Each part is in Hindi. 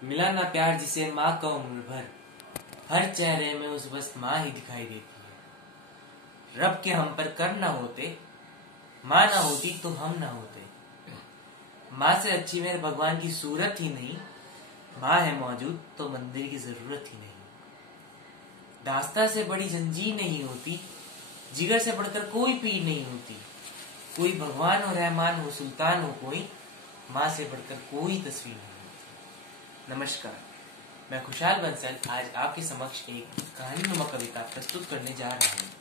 मिला ना प्यार जिसे माँ का उम्र भर, हर चेहरे में उस बस माँ ही दिखाई देती है। रब के हम पर कर ना होते, माँ ना होती तो हम ना होते। माँ से अच्छी मेरे भगवान की सूरत ही नहीं, माँ है मौजूद तो मंदिर की जरूरत ही नहीं। दास्ता से बड़ी जंजीर नहीं होती, जिगर से बढ़कर कोई पीर नहीं होती। कोई भगवान हो, रहमान हो, सुल्तान हो, कोई माँ से बढ़कर कोई तस्वीर नहीं होती। नमस्कार, मैं खुशहाल बंसल आज आपके समक्ष एक कहानीनुमा कविता प्रस्तुत करने जा रहा हूँ।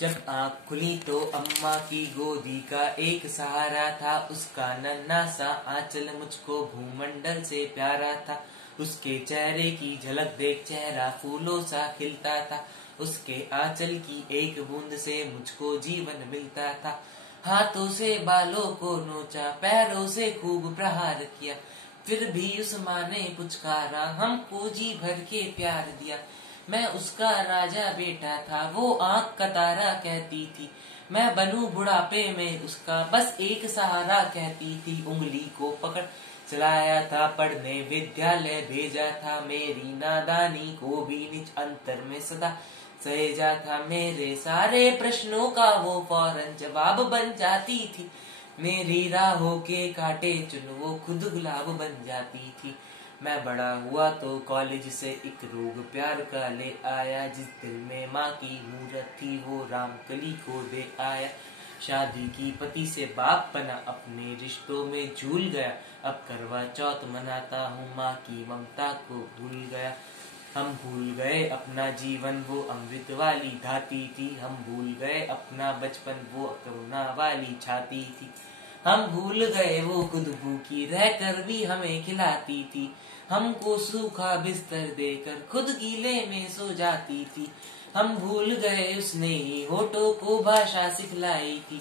जब आँख खुली तो अम्मा की गोदी का एक सहारा था, उसका नन्हा सा आंचल मुझको भूमंडल से प्यारा था। उसके चेहरे की झलक देख चेहरा फूलों सा खिलता था, उसके आंचल की एक बूंद से मुझको जीवन मिलता था। हाथों से बालों को नोचा, पैरों से खूब प्रहार किया, फिर भी उस माँ ने पुचकारा, हमको जी भर के प्यार दिया। मैं उसका राजा बेटा था, वो आँख का तारा कहती थी, मैं बनूं बुढ़ापे में उसका बस एक सहारा कहती थी। उंगली को पकड़ चलाया था, पढ़ने विद्यालय भेजा था, मेरी नादानी को भी निज अंतर में सदा सहेजा था। मेरे सारे प्रश्नों का वो फौरन जवाब बन जाती थी, मेरी राहों के कांटे चुन वो खुद गुलाब बन जाती थी। मैं बड़ा हुआ तो कॉलेज से एक रोग प्यार का ले आया, जिस दिल में माँ की मूरत थी वो रामकली को दे आया। शादी की पति से बाप बना, अपने रिश्तों में झूल गया, अब करवा चौथ मनाता हूँ, माँ की ममता को भूल गया। हम भूल गए अपना जीवन, वो अमृत वाली धाती थी, हम भूल गए अपना बचपन, वो करुणा वाली छाती थी। हम भूल गए वो खुद भूखी रहकर भी हमें खिलाती थी, हमको सूखा बिस्तर देकर खुद गीले में सो जाती थी। हम भूल गए उसने ही होठों को भाषा सिखलाई थी,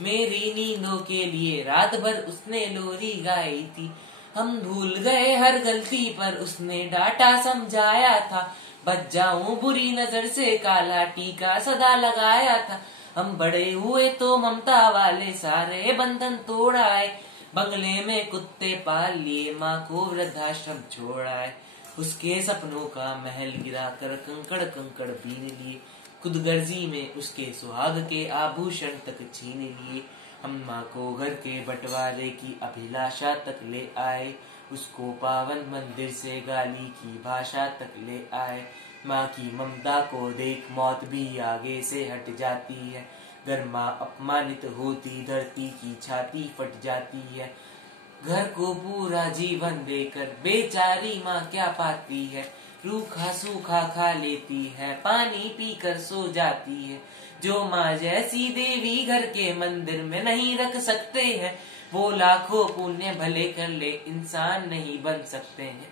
मेरी नींदों के लिए रात भर उसने लोरी गाई थी। हम भूल गए हर गलती पर उसने डांटा समझाया था, बच जाऊं बुरी नजर से काला टीका सदा लगाया था। हम बड़े हुए तो ममता वाले सारे बंधन तोड़ आए, बंगले में कुत्ते पाल लिए, माँ को वृद्धाश्रम छोड़ आए। उसके सपनों का महल गिरा कर कंकड़ कंकड़ बीन लिए, खुद गर्जी में उसके सुहाग के आभूषण तक छीन लिए। हम माँ को घर के बंटवारे की अभिलाषा तक ले आए, उसको पावन मंदिर से गाली की भाषा तक ले आए। माँ की ममता को देख मौत भी आगे से हट जाती है, घर माँ अपमानित होती धरती की छाती फट जाती है। घर को पूरा जीवन देकर बेचारी माँ क्या पाती है, रूखा सूखा खा लेती है, पानी पीकर सो जाती है। जो माँ जैसी देवी घर के मंदिर में नहीं रख सकते हैं, वो लाखों पुण्य भले कर ले इंसान नहीं बन सकते हैं।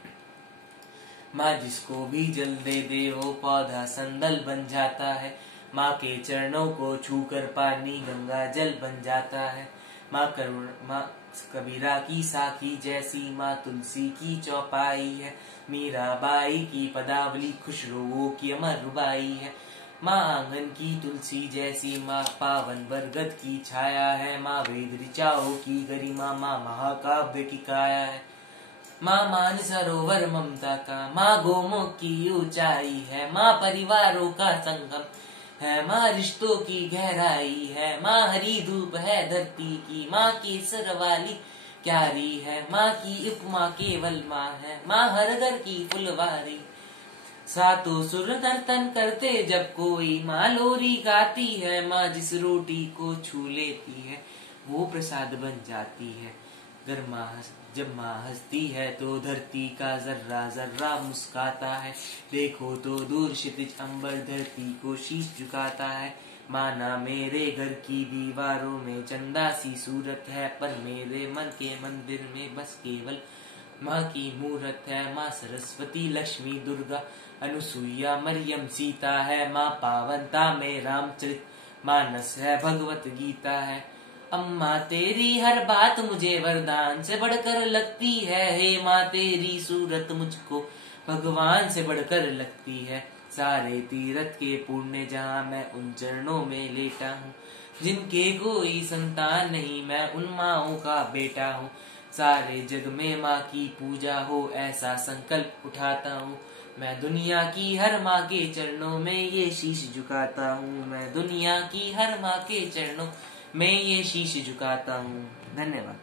माँ जिसको भी जल दे दे वो पौधा संदल बन जाता है, माँ के चरणों को छूकर पानी गंगा जल बन जाता है। माँ कबीरा की साखी जैसी, माँ तुलसी की चौपाई है, मीराबाई की पदावली खुशरुओं की अमर रुबाई है। माँ आंगन की तुलसी जैसी, माँ पावन बरगद की छाया है, माँ वेद ऋचाओं की गरिमा, माँ महाकाव्य की काया है। माँ मान सरोवर ममता का, माँ गोमुख की ऊंचाई है, माँ परिवारों का संगम है, माँ रिश्तों की गहराई है, माँ हरी धूप है धरती की, माँ केसर वाली क्यारी है, माँ की उपमा केवल माँ है, माँ हर घर की फुलवारी। सातों सुर नर्तन करते जब कोई माँ लोरी गाती है, माँ जिस रोटी को छू लेती है वो प्रसाद बन जाती है। जब माँ हंसती है तो धरती का जर्रा जर्रा मुस्काता है, देखो तो दूर क्षितिज अंबर धरती को शीश झुकाता है। माँ ना मेरे घर की दीवारों में चंदा सी सूरत है, पर मेरे मन के मंदिर में बस केवल माँ की मूरत है। माँ सरस्वती लक्ष्मी दुर्गा अनुसुईया मरियम सीता है, माँ पावनता में रामचरित मानस है भगवत गीता है। अम्मा तेरी हर बात मुझे वरदान से बढ़कर लगती है, हे माँ तेरी सूरत मुझको भगवान से बढ़कर लगती है। सारे तीरथ के पुण्य जहाँ मैं उन चरणों में लेटा हूँ, जिनके कोई संतान नहीं मैं उन माँओं का बेटा हूँ। सारे जग में माँ की पूजा हो ऐसा संकल्प उठाता हूँ। मैं दुनिया की हर माँ के चरणों में ये शीश झुकाता हूँ। मैं दुनिया की हर माँ के चरणों में ये शीश झुकाता हूँ। धन्यवाद।